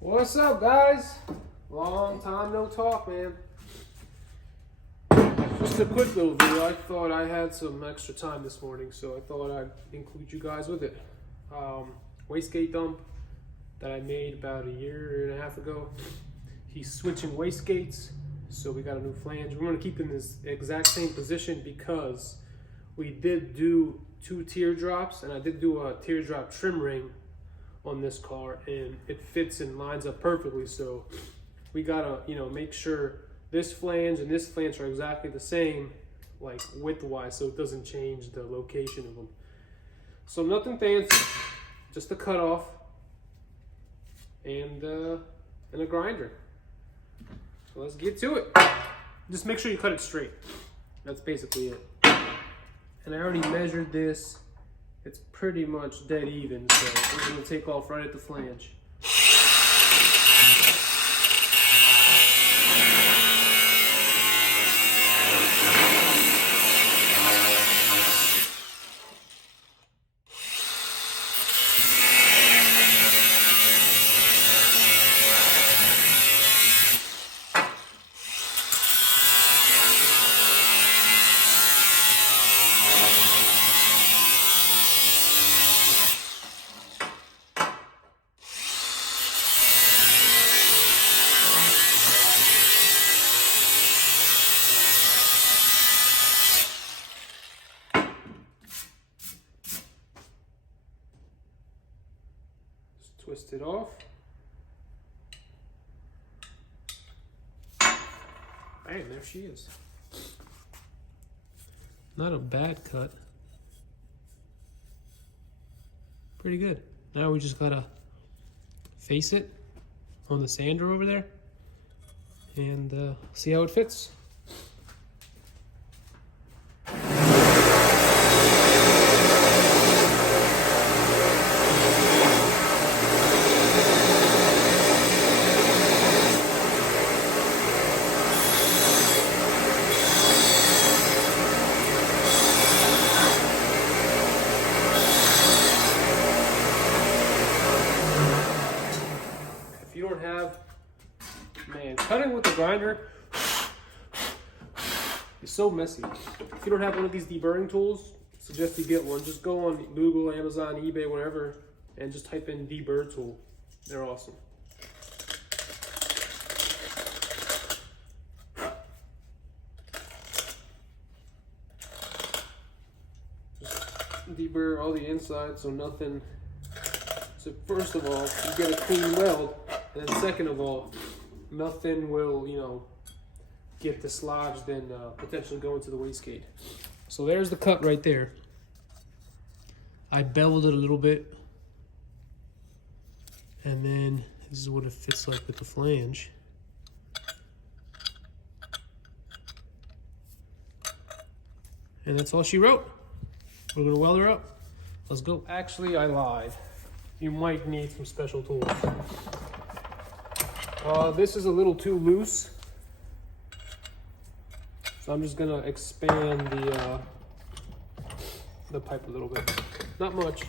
What's up, guys? Long time no talk, man. Just a quick little video. I thought I had some extra time this morning, so I thought I'd include you guys with it. Wastegate dump that I made about a year and a half ago. He's switching wastegates, so we got a new flange. We're going to keep in this exact same position because we did do 2 teardrops, and I did do a teardrop trim ring on this car, and it fits and lines up perfectly. So we gotta, make sure this flange and this flange are exactly the same, like width-wise, so it doesn't change the location of them. So nothing fancy, just a cutoff and a grinder. So let's get to it. Just make sure you cut it straight. That's basically it. And I already measured this. It's pretty much dead even, so we're going to take off right at the flange. Twist it off. Bam, there she is. Not a bad cut. Pretty good. Now we just gotta face it on the sander over there and see how it fits. Cutting with the grinder is so messy. If you don't have one of these deburring tools, I suggest you get one. Just go on Google, Amazon, eBay, whatever, and just type in deburr tool. They're awesome. Just deburr all the inside so nothing. So first of all, you get a clean weld, and then second of all, nothing will, get dislodged and potentially go into the wastegate. So there's the cut right there. I beveled it a little bit. And then this is what it fits like with the flange. And that's all she wrote. We're gonna weld her up. Let's go. Actually, I lied. You might need some special tools. This is a little too loose, so I'm just gonna expand the pipe a little bit. Not much,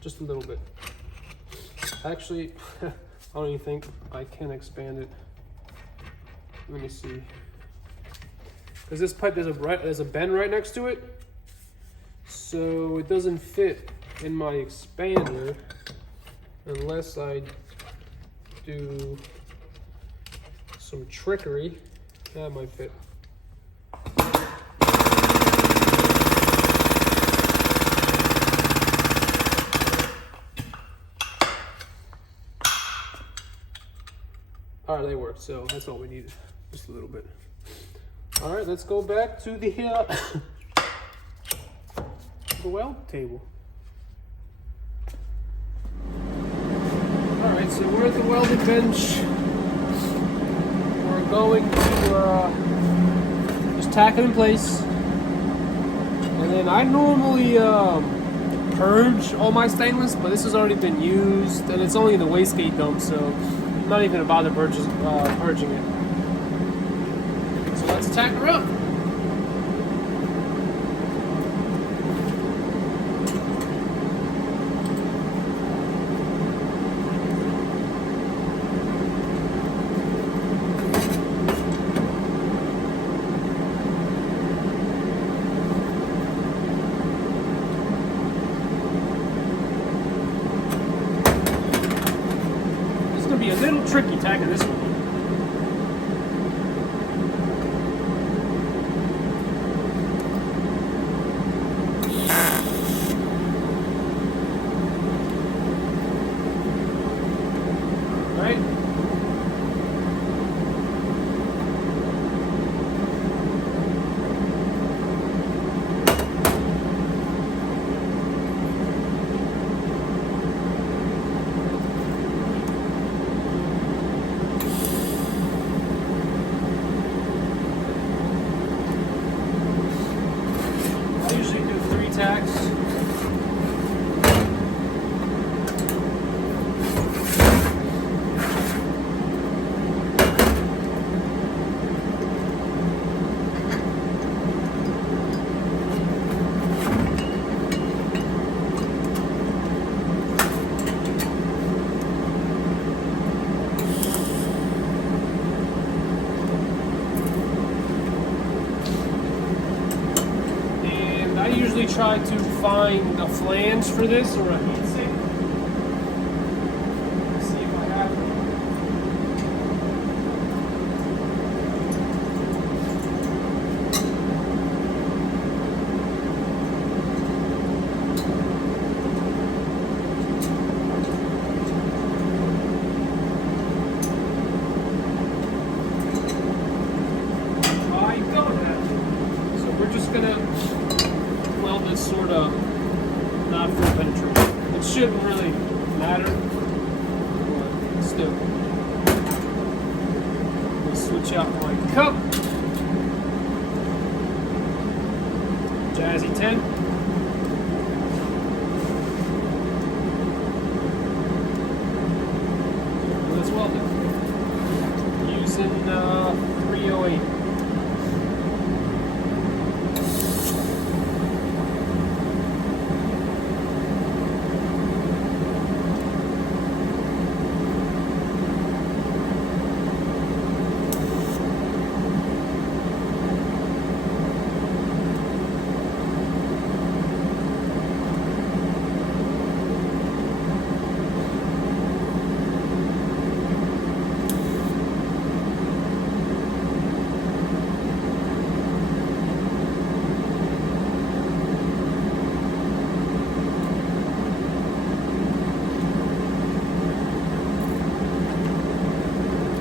just a little bit. Actually, I don't even think I can expand it. Let me see. Because this pipe, there's a bend right next to it, so it doesn't fit in my expander unless I do some trickery. That might fit. All right, they work, so that's all we needed, just a little bit. All right, let's go back to the weld table. Alright, so we're at the welding bench. We're going to just tack it in place. And then I normally purge all my stainless, but this has already been used and it's only in the wastegate dump, so I'm not even going to bother purging it. So let's tack her up. be a little tricky tacking this one. Right? I usually do 3 tacks. I usually try to find a flange for this or a heat sink. Let's see if I have one. I don't have it. So we're just gonna weld this sort of not full penetration. It shouldn't really matter, but still. We'll switch out my cup. Jazzy 10. Let's weld it. Using 308.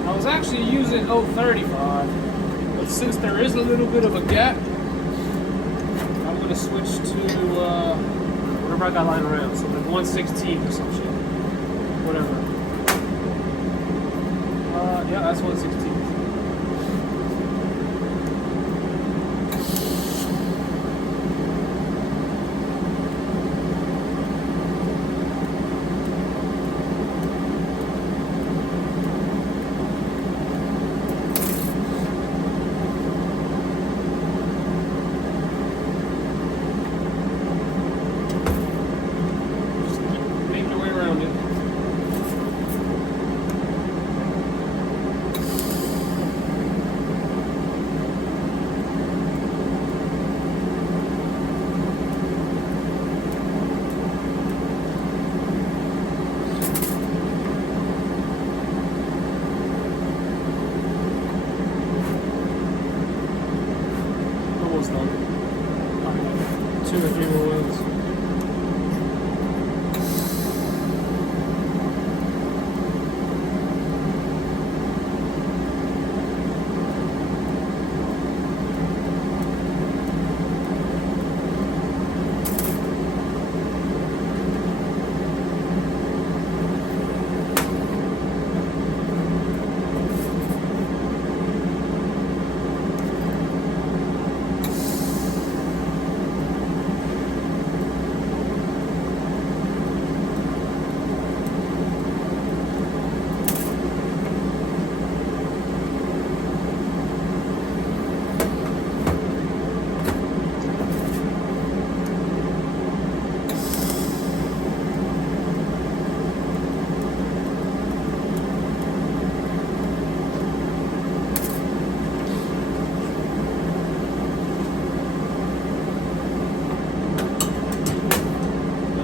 I was actually using 035, but since there is a little bit of a gap, I'm going to switch to whatever I got lying around, so like 1/16 or some shit, whatever. Yeah, that's 1/16. Almost done. 2 or 3 more welds.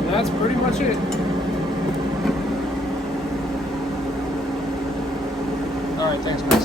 That's pretty much it. right, thanks, Max.